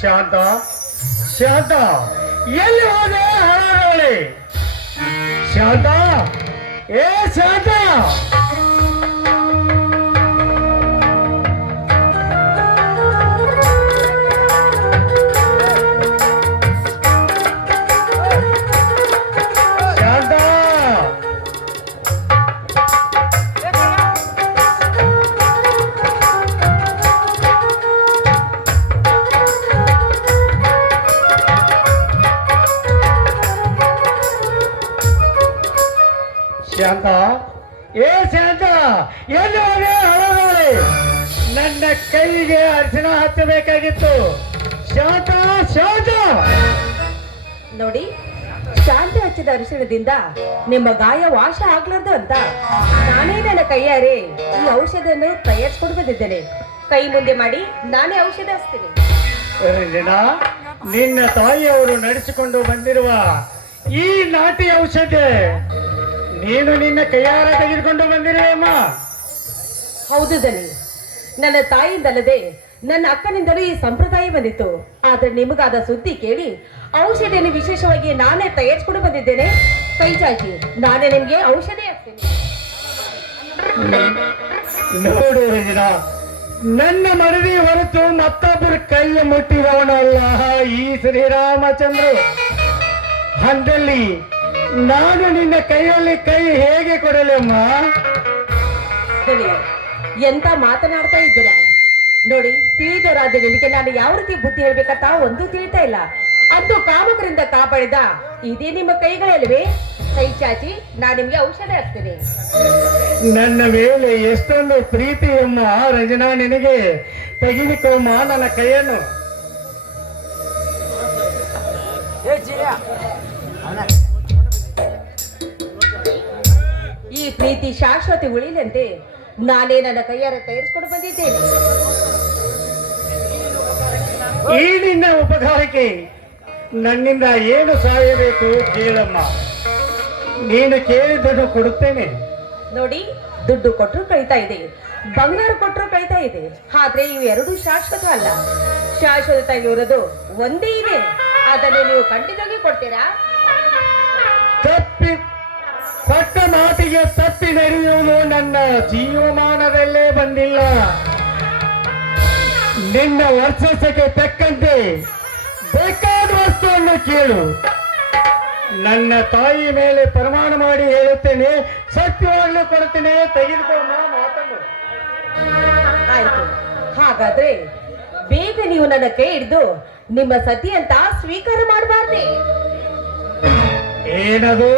ಶಾಂತ ಶಾಂತ ಎಲ್ಲಿ ಹೋದೆ ಹಾಳಾದವಳೆ? ಶಾಂತ, ಏ ಶಾಂತ! ಶಾಂತ, ಶಾಂತ, ಏ ಶಾಂತ, ಎಲ್ಲಿ ಹೋದೆ ಹಾಳಾದವಳೆ? ನನ್ನ ಕೈಗೆ ಅರ್ಶನ ಹಚ್ಚಬೇಕಾಗಿತ್ತು. ಶಾಂತ ಶಾಂತ! ನೋಡಿ, ಶಾಂತಿ ಹಚ್ಚಿದ ಅರಿಶಿಣದಿಂದ ನಿಮ್ಮ ಗಾಯ ವಾಶ ಆಗ್ಲಾರ್ದು ಅಂತ ನಾನೇ ನನ್ನ ಕೈಯಾರೆ ಈ ಔಷಧಿಯನ್ನು ತಯಾರಿಸ್ಕೊಂಡು ಬಂದಿದ್ದೇನೆ. ಕೈ ಮುಂದೆ ಮಾಡಿ ನಾನೇ ಔಷಧ ಹಚ್ತೀನಿ. ರಂಜನಾ, ನಿನ್ನ ತಾಯಿಯವರು ನಡೆಸಿಕೊಂಡು ಬಂದಿರುವ ಈ ನಾಟಿ ಔಷಧಿ ನೀನು ನಿನ್ನ ಕೈಯಾರ ತೆಗೆದುಕೊಂಡು ಬಂದಿರುವೆಯಮ್ಮ? ಹೌದು ದನಿ, ನನ್ನ ತಾಯಿಯಿಂದಲ್ಲದೆ ನನ್ನ ಅಕ್ಕನಿಂದಲೂ ಈ ಸಂಪ್ರದಾಯ ಬಂದಿತ್ತು. ಆದ್ರೆ ನಿಮಗಾದ ಸುದ್ದಿ ಕೇಳಿ ಔಷಧಿಯನ್ನು ವಿಶೇಷವಾಗಿ ನಾನೇ ತಯಾರಿಸ್ಕೊಂಡು ಬಂದಿದ್ದೇನೆ. ಕೈ ಚಾಚಿ ನಾನೇ ನಿಮ್ಗೆ ಔಷಧಿ ಹಾಕ್ತೀನಿ. ನೋಡು ರಂಜನಾ, ನನ್ನ ಮನವಿ ಹೊರತು ಮತ್ತೊಬ್ಬರ ಕೈ ಮುಟ್ಟಿದವನಲ್ಲ ಈ ಶ್ರೀರಾಮಚಂದ್ರ. ಅಂದಲ್ಲಿ ನಾನು ನಿನ್ನ ಕೈಯಲ್ಲಿ ಕೈ ಹೇಗೆ ಕೊಡಲಮ್ಮ? ದನಿ, ಎಂತ ಮಾತನಾಡ್ತಾ ಇದ್ದೀರಾ? ನೋಡಿ, ತಿಳಿದವರಾದ ನಿಮಗೆ ನಾನು ಯಾವ ರೀತಿ ಬುದ್ಧಿ ಹೇಳ್ಬೇಕಂತ ಒಂದು ತಿಳಿತಾ ಇಲ್ಲ. ಅಂದು ಕಾಮಕರಿಂದ ಕಾಪಾಡಿದ ಇದೇ ನಿಮ್ಮ ಕೈಗಳಲ್ವೇ? ಕೈ ಚಾಚಿ ನಾನು ನಿಮ್ಗೆ ಔಷಧ ಹಾಕ್ತೀನಿ. ನನ್ನ ಮೇಲೆ ಎಷ್ಟೊಂದು ಪ್ರೀತಿಯಮ್ಮ ರಂಜನಾ ನಿನಗೆ. ತೆಗೆದುಕೊಮ್ಮ ನನ್ನ ಕೈಯನ್ನು. ಈ ಪ್ರೀತಿ ಶಾಶ್ವತಿ ಉಳಿಲಂತೆ ನಾನೇ ನನ್ನ ಕೈಯಾರ ತಯಾರಿಸ್ಕೊಂಡು ಬಂದಿದ್ದೇನೆ. ಈ ನಿನ್ನ ಉಪಕಾರಕ್ಕೆ ನನ್ನಿಂದ ಏನು ಸಾಯಬೇಕು ಕೇಳಮ್ಮ. ನೀನು ಕೇಳಿದ್ದನ್ನು ಕೊಡುತ್ತೇನೆ. ನೋಡಿ, ದುಡ್ಡು ಕೊಟ್ಟರು ಕಳೀತಾ ಇದೆ, ಬಂಗಾರ ಕೊಟ್ಟರು ಕಳೀತಾ ಇದೆ. ಆದ್ರೆ ಇವು ಎರಡು ಶಾಶ್ವತ ಅಲ್ಲ. ಶಾಶ್ವತ ಇರೋದು ಒಂದೇ ಇದೆ. ಅದನ್ನು ನೀವು ಖಂಡಿತವಾಗಿ ಕೊಡ್ತೀರಾ? ತಪ್ಪಿ ಕೊಟ್ಟ ಮಾತಿಗೆ ತಪ್ಪಿ ನಡೆಯುವುದು ನನ್ನ ಜೀವಮಾನದಲ್ಲೇ ಬಂದಿಲ್ಲ. ನಿನ್ನ ವರ್ಚಸ್ಸಕ್ಕೆ ತಕ್ಕಂತೆ ಬೇಕಾದ ವಸ್ತುವನ್ನು ಕೇಳು. ನನ್ನ ತಾಯಿ ಮೇಲೆ ಪ್ರಮಾಣ ಮಾಡಿ ಹೇಳುತ್ತೇನೆ, ಸತ್ಯವಾಗ್ಲೂ ಕೊಡ್ತೇನೆ. ತೆಗೆದುಕೊಂಡ ಮಾತನ್ನು. ಆಯ್ತು, ಹಾಗಾದ್ರೆ ಬೇಗ ನೀವು ನನ್ನ ಕೈ ಹಿಡಿದು ನಿಮ್ಮ ಸತಿ ಅಂತ ಸ್ವೀಕಾರ ಮಾಡಬಾರ್ದೆ? ಏನದು?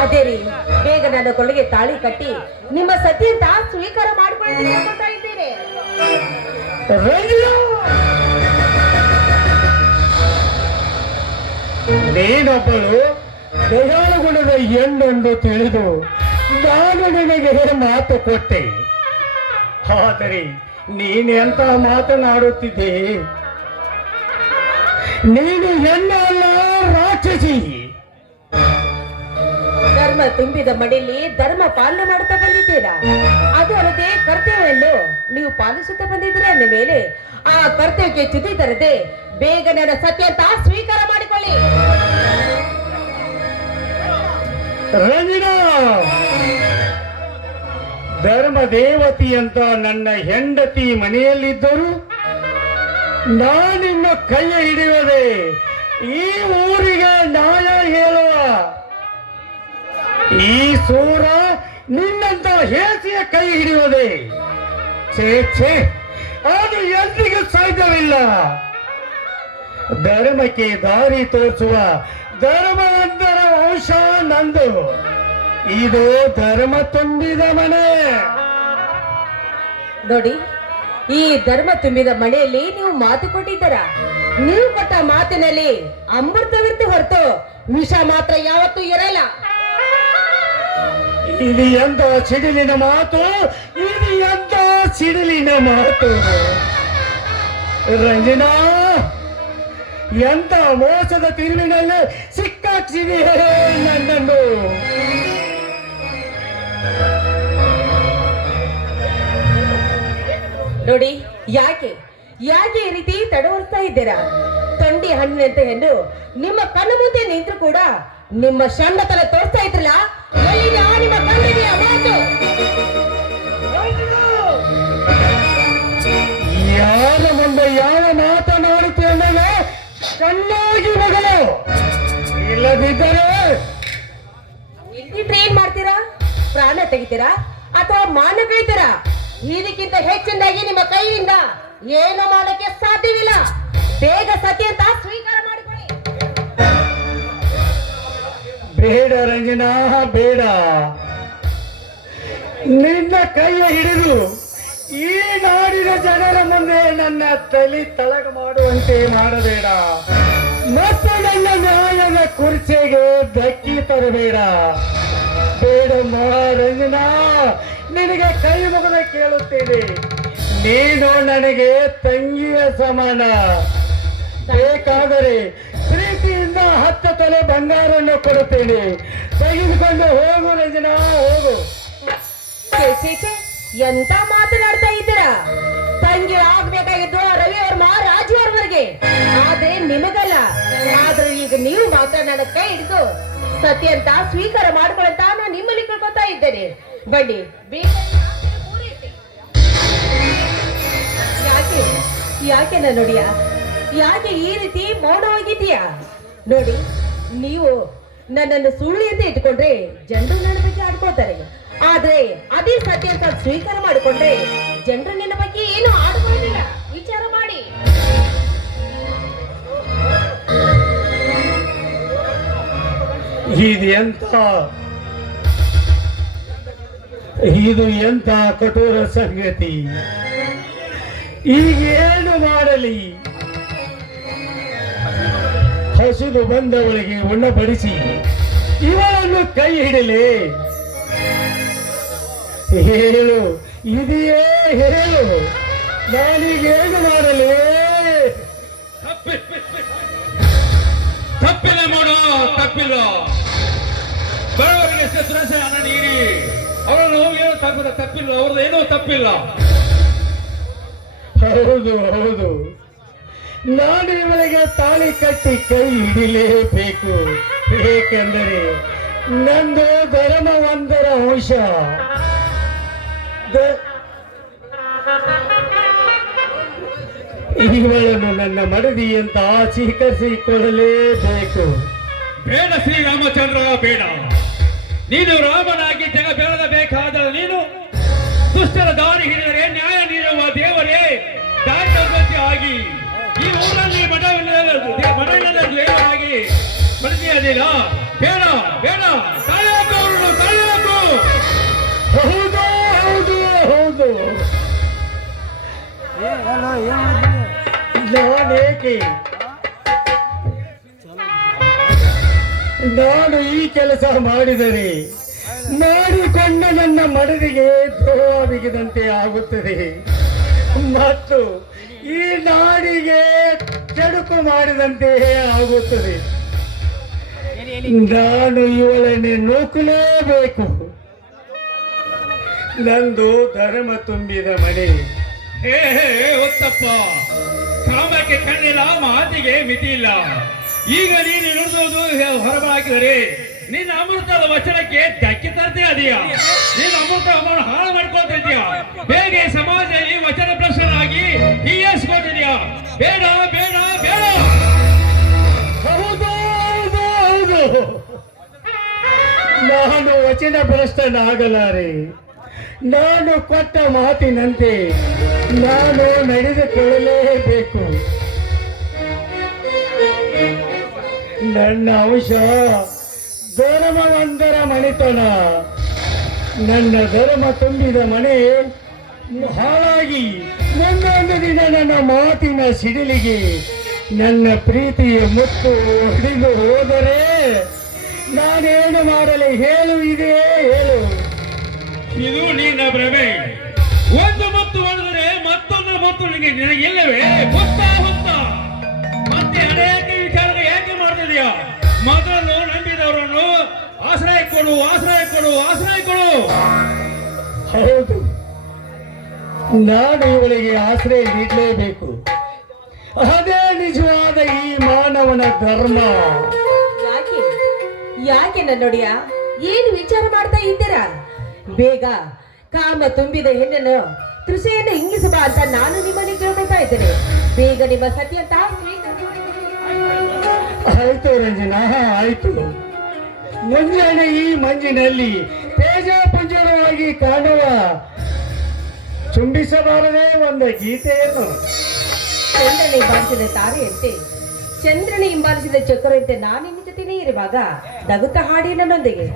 ಅದೇ ರೀ, ಬೇಗ ನನ್ನ ಕೊಳ್ಳಿಗೆ ತಾಳಿ ಕಟ್ಟಿ ನಿಮ್ಮ ಸತಿ ಅಂತ ಸ್ವೀಕಾರ ಮಾಡಿಕೊಳ್ಳಿ ಅಂತ ಇದ್ದೇನೆ. ನೀನೊಬ್ಬಳು ದಯಾಳುಗುಣದ ಹೆಣ್ಣೆಂದು ತಿಳಿದು ನಾನು ನಿನಗೆ ಮಾತು ಕೊಟ್ಟೆ. ಆದರೆ ನೀನೆಂತ ಮಾತನಾಡುತ್ತಿದ್ದೆ? ನೀನು ಹೆಣ್ಣಲ್ಲ, ರಾಕ್ಷಸಿ. ಧರ್ಮ ತುಂಬಿದ ಮಡಿಲಿ ಧರ್ಮ ಪಾಲನೆ ಮಾಡುತ್ತಾ ಬಂದಿದ್ದೀರಾ. ಅದು ಅಲ್ಲದೆ ಕರ್ತವ್ಯವನ್ನು ನೀವು ಪಾಲಿಸುತ್ತಾ ಬಂದಿದ್ದೀರಾ ಅಂದ ಮೇಲೆ ಆ ಕರ್ತವ್ಯಕ್ಕೆ ಚ್ಯುತಿ ತರದೆ ಬೇಗ ನನ್ನ ಸತ್ಯ ಅಂತ ಸ್ವೀಕಾರ ಮಾಡಿಕೊಳ್ಳಿ. ರಂಜನಾ, ಧರ್ಮ ದೇವತಿ ಅಂತ ನನ್ನ ಹೆಂಡತಿ ಮನೆಯಲ್ಲಿದ್ದರು ನಾನಿನ್ನ ಕೈ ಹಿಡಿಯುವುದೇ ಈ ಊರಿಗೆ ನ್ಯಾಯ ಹೇಳುವ ಈ ಸೂರ ನಿನ್ನಂತ ಹೇಸಿಯ ಕೈ ಹಿಡಿಯುವುದೇ? ಛೇ ಛೇ, ಅದು ಎಂದಿಗೂ ಸಾಧ್ಯವಿಲ್ಲ. ಧರ್ಮಕ್ಕೆ ದಾರಿ ತೋರಿಸುವ ಧರ್ಮವಂತರ ವಂಶ ನಂದು. ಇದು ಧರ್ಮ ತುಂಬಿದ ಮನೆ. ನೋಡಿ, ಈ ಧರ್ಮ ತುಂಬಿದ ಮನೆಯಲ್ಲಿ ನೀವು ಮಾತು ಕೊಟ್ಟಿದ್ದೀರಾ. ನೀವು ಕೊಟ್ಟ ಮಾತಿನಲ್ಲಿ ಅಮೃತವಿರ್ತಿ ಹೊರತು ವಿಷ ಮಾತ್ರ ಯಾವತ್ತೂ ಇರಲ್ಲ. ಇದು ಎಂತ ಸಿಡಿಲಿನ ಮಾತು, ಇದು ಎಂತ ಸಿಡಿಲಿನ ಮಾತು. ರಂಜನಾ, ಎಂತ ಮೋಸದ ತಿರುವಿನಲ್ಲಿ ಸಿಕ್ಕಾಕ್ಸಿದೆಯೇ ನನ್ನನ್ನು. ನೋಡಿ, ಯಾಕೆ ಯಾಕೆ ಈ ರೀತಿ ತಡವರ್ತಾ ಇದ್ದೀರಾ? ತೊಂಡಿ ಹಣ್ಣಿನಂತೆ ಎಂದು ನಿಮ್ಮ ಕಣ್ಣು ಮುಂದೆ ನಿಂತರು ಕೂಡ ನಿಮ್ಮ ಷಂಡತನ ತೋರಿಸ್ತಾ ಇದ್ರಲ್ಲ, ಎಲ್ಲಿದೆ ಆ ನಿಮ್ಮ ಕಣ್ಣಿಗೆ ಮಾತು? ಯಾರ ಮುಂದೆ ಯಾವ ಮಾತನಾಡುತ್ತೇನೆ ಚೆನ್ನಾಗಿ ಮಗಳು, ಇಲ್ಲದಿದ್ದರೆ ಇಲ್ಲಿದ್ರೆ ಏನ್ ಮಾಡ್ತೀರಾ? ಪ್ರಾಣ ತೆಗಿತೀರಾ ಅಥವಾ ಮಾನ ಕಳಿತೀರಾ? ಇದಕ್ಕಿಂತ ಹೆಚ್ಚಿನದಾಗಿ ನಿಮ್ಮ ಕೈಯಿಂದ ಏನು ಮಾಡಕ್ಕೆ ಸಾಧ್ಯವಿಲ್ಲ. ಬೇಗ ಸತ್ಯ ಅಂತ ಸ್ವೀಕಾರ ಮಾಡಿಕೊಳ್ಳಿ. ಬೇಡ ರಂಜನಾ, ಬೇಡ. ನಿನ್ನ ಕೈಯ ಹಿಡಿದು ಈ ನಾಡಿನ ಜನರ ಮುಂದೆ ನನ್ನ ತಲೆ ತಳಗ ಮಾಡುವಂತೆ ಮಾಡಬೇಡ ಮತ್ತು ನನ್ನ ನ್ಯಾಯದ ಕುರ್ಚಿಗೆ ಧಕ್ಕಿ ತರಬೇಡ. ಬೇಡ ರಂಜನಾ, ನಿನಗೆ ಕೈ ಮುಗಿದ ಕೇಳುತ್ತೇನೆ. ನೀನು ನನಗೆ ತಂಗಿಯ ಸಮಾನ. ಬೇಕಾದರೆ ಪ್ರೀತಿಯಿಂದ 10 ತೊಲೆ ಬಂಗಾರವನ್ನು ಕೊಡುತ್ತೇನೆ. ತೆಗೆದುಕೊಂಡು ಹೋಗು ರಂಜನಾ, ಹೋಗು. ಛೇ, ಛೇ, ಛೇ, ಎಂತ ಮಾತನಾಡ್ತಾ ಇದ್ದೀರಾ? ತಂಗಿ ಆಗ್ಬೇಕಾಗಿದ್ದು ಆ ರವಿ ವರ್ಮ ರಾಜವರ್ಮರಿಗೆ, ಆದ್ರೆ ನಿಮಗಲ್ಲ. ಆದ್ರೆ ಈಗ ನೀವು ಮಾತ್ರ ನನ್ನ ಕೈ ಹಿಡಿದು ಸತ್ಯ ಅಂತ ಸ್ವೀಕಾರ ಮಾಡ್ಕೊಳಂತ ನಾನು ನಿಮ್ಮಲ್ಲಿ ಕೇಳ್ಕೊತಾ ಇದ್ದೇನೆ. ಬನ್ನಿ, ಬೇಗ ಈ ಆಸೆನ ಪೂರೈಸಿ. ಯಾಕೆ ಯಾಕೆ ನೋಡಿಯ, ಯಾಕೆ ಈ ರೀತಿ ಮೌನವಾಗಿದ್ದೀಯಾ? ನೋಡಿ, ನೀವು ನನ್ನನ್ನು ಸುಳ್ಳು ಅಂತ ಇಟ್ಕೊಂಡ್ರೆ ಜನರು ನನ್ನ ಬಗ್ಗೆ ಆಡ್ಕೊಳ್ತಾರೆ. ಆದ್ರೆ ಅದೇ ಸತ್ಯ ಅಂತ ಸ್ವೀಕಾರ ಮಾಡಿಕೊಂಡ್ರೆ ಜನರು ನಿನ್ನ ಬಗ್ಗೆ ಏನು ಆಡ್ಕೊಳ್ಳೋದಿಲ್ಲ. ವಿಚಾರ ಮಾಡಿ. ಇದು ಎಂತ ಕಠೋರ ಸಂಗತಿ. ಈಗೇನು ಮಾಡಲಿ? ಹಸಿದು ಬಂದವಳಿಗೆ ಉಣ್ಣಬಡಿಸಿ ಇವಳನ್ನು ಕೈ ಹಿಡಲಿ. ಹೇಳು, ಇದೆಯೇ ಹೇಳು, ನಾನೀಗೇನು ಮಾಡಲಿ? ತಪ್ಪಿಲ್ಲ ಮಾಡೋ, ತಪ್ಪಿಲ್ಲ. ಬಡವರಿಗೆ ಸುರಕ್ಷೆ ಹಣ ನೀಡಿ ಅವರನ್ನು ಏನೋ ತಪ್ಪಿಲ್ಲ, ಅವ್ರದ್ದು ಏನೋ ತಪ್ಪಿಲ್ಲ. ಹೌದು ಹೌದು, ನಾನು ಇವಳಿಗೆ ತಾಳಿ ಕಟ್ಟಿ ಕೈ ಹಿಡಿಲೇಬೇಕು. ಏಕೆಂದರೆ ನಂದು ಧರ್ಮ ಒಂದರ ಅಂಶ. ಇವಳನ್ನು ನನ್ನ ಮಡದಿ ಅಂತ ಸ್ವೀಕರಿಸಿಕೊಳ್ಳಲೇಬೇಕು. ಬೇಡ ಶ್ರೀರಾಮಚಂದ್ರ, ಬೇಡ. ನೀನು ರಾಮನಾಗಿ ಜಗ ಬೆಳೆದಬೇಕಾದ ನೀನು ದುಷ್ಟರ ದಾರಿ ಹಿಡಿದರೆ ನ್ಯಾಯ ನೀಡುವ ದೇವರೇ ದಾರಿ ಆಗಿ ಈ ಊರಲ್ಲಿ ಮಠವಿಲ್ಲದ ದೇವರಾಗಿ ಮಡದಿಯದಿಲ್ಲ. ಬೇಡ ಬೇಡ, ತಾಳ್ಯಾಕು ಅವರನ್ನು, ತಾಳ್ಯಾಕು. ಹೌದು ಹೌದು ಹೌದು, ನಾನೇಕೆ ನಾನು ಈ ಕೆಲಸ ಮಾಡಿದರೆ ಮಾಡಿಕೊಂಡ ನನ್ನ ಮಡದಿಗೆ ದ್ರೋಹ ಬಿಗಿದಂತೆ ಆಗುತ್ತದೆ ಮತ್ತು ಈ ನಾಡಿಗೆ ಕೆಡುಕು ಮಾಡಿದಂತೆ ಆಗುತ್ತದೆ. ನಾನು ಇವಳನ್ನೇ ನೂಕಲೇಬೇಕು. ನಂದು ಧರ್ಮ ತುಂಬಿದ ಮನೆ. ಹೇ ಹೊತ್ತಪ್ಪ, ಕಾಮಕ್ಕೆ ಕಣ್ಣಿಲ್ಲ, ಮಾತಿಗೆ ಮಿತಿ ಇಲ್ಲ. ಈಗ ನೀನು ನುಡಿದು ಹೊರಬಾಕಿದರೆ ನಿನ್ನ ಅಮೃತದ ವಚನಕ್ಕೆ ಧಕ್ಕೆ ತರ್ತೀಯ ಅದೀಯಾ? ನೀನು ಅಮೃತ ಹಾಳು ಮಾಡ್ಕೊಳ್ತಿದ್ಯಾ? ಹೇಗೆ ಸಮಾಜದಲ್ಲಿ ವಚನ ಭ್ರಷ್ಟನಾಗಿ ಹೀಯಾಸ್ಕೊಳ್ತಿದ್ಯಾ? ಬೇಡ ಬೇಡ ಬೇಡ. ಹೌದು ಹೌದು ಹೌದು, ನಾನು ವಚನ ಭ್ರಷ್ಟನಾಗಲಾರೆ. ನಾನು ಕೊಟ್ಟ ಮಾತಿನಂತೆ ನಾನು ನಡೆದುಕೊಳ್ಳಲೇಬೇಕು. ನನ್ನ ಅಂಶ ಧರ್ಮ ಒಂದರ ಮನೆತನ. ನನ್ನ ಧರ್ಮ ತುಂಬಿದ ಮನೆ ಹಾಳಾಗಿ ಮುಂದೊಂದು ದಿನ ನನ್ನ ಮಾತಿನ ಸಿಡಿಲಿಗೆ ನನ್ನ ಪ್ರೀತಿಯ ಮುತ್ತು ಹಿಡಿದು ಹೋದರೆ ನಾನೇನು ಮಾಡಲಿ? ಹೇಳು, ಇದೆಯೇ ಹೇಳು. ಇದು ನಿನ್ನ ಭ್ರಮೆ. ಒಂದು ಮತ್ತು ಹೊಡೆದರೆ ಮತ್ತೊಂದು ಮತ್ತು ನಿನಗಿಲ್ಲವೇ? ಹೊತ್ತ ಹೊತ್ತ ಮತ್ತೆ ಅನೇಕ ವಿಚಾರ ಯಾಕೆ ಮಾಡ್ತಿದೀಯಾ? ಮೊದಲು ನಂಬಿದವರನ್ನು ಆಶ್ರಯ ಕೊಡು, ಆಶ್ರಯ ಕೊಡು, ಆಶ್ರಯ ಕೊಡು. ಹೌದು, ನಾನು ಇವಳಿಗೆ ಆಶ್ರಯ ನೀಡಲೇಬೇಕು. ಅದೇ ನಿಜವಾದ ಈ ಮಾನವನ ಧರ್ಮ. ಯಾಕೆ ಯಾಕೆ ನನ್ನೊಡೆಯ ಏನು ವಿಚಾರ ಮಾಡ್ತಾ ಇದ್ದೀರಾ? ಬೇಗ ಕಾಮ ತುಂಬಿದ ಹೆಣ್ಣನ್ನು ತೃಷೆಯನ್ನು ಹಿಂಗಿಸಬಾ ಅಂತ ನಾನು ನಿಮ್ಮಲ್ಲಿ ಕೇಳ್ಕೊಳ್ತಾ ಇದ್ದೇನೆ. ಬೇಗ ನಿಮ್ಮ ಸತಿ ಅಂತ ಆಯ್ತು ರಂಜನಾ, ಆಯ್ತು. ಮುಂಜಾನೆ ಈ ಮಂಜಿನಲ್ಲಿ ತೇಜಪುಂಜರವಾಗಿ ಕಾಣುವ ಚುಂಬಿಸಬಾರದೇ ಒಂದು ಗೀತೆಯನ್ನು. ಚಂದ್ರನ ಹಿಂಬಾಲಿಸಿದ ತಾರೆಯಂತೆ, ಚಂದ್ರನ ಹಿಂಬಾಲಿಸಿದ ಚಕ್ರವಂತೆ ನಾನು ನಿಮ್ಮ ಜೊತೆನೇ ಇರುವಾಗ ನಗುತ್ತಾ ಹಾಡಿ ನನ್ನೊಂದಿಗೆ.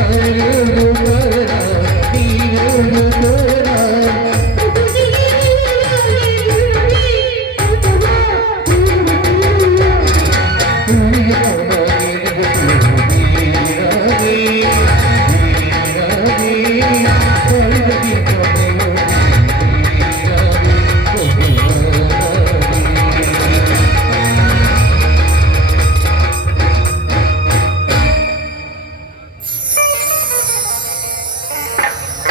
Hare